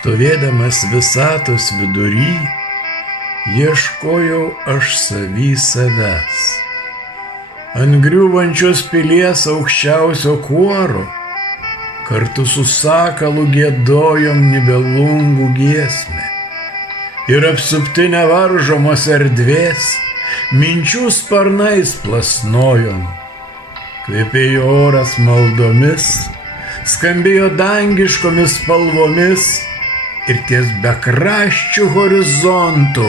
Stovėdamas visatos vidury, ieškojau aš savy savęs. Ant griūvančios pilies aukščiausio kuoro kartu su sakalu giedojom Nibelungų giesmę. Ir apsupti nevaržomos erdvės, minčių sparnais plasnojom. Kvepėjo oras maldomis, skambėjo dangiškomis spalvomis ir ties bekraščių horizontų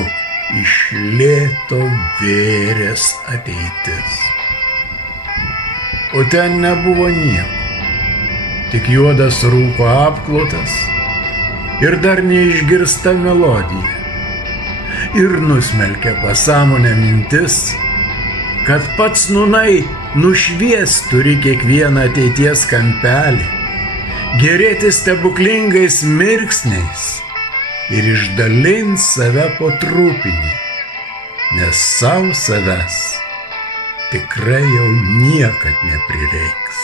iš lėto vėrės ateitis. O ten nebuvo nieko, tik juodas rūko apklotas ir dar neišgirsta melodija. Ir nusmelkė pasąmonę mintis, kad pats nūnai nušvies turi kiekvieną ateities kampelį, gerėti stebuklingais mirksniais ir išdalins save po trupinį, nes savo savęs tikrai jau niekad neprireiks.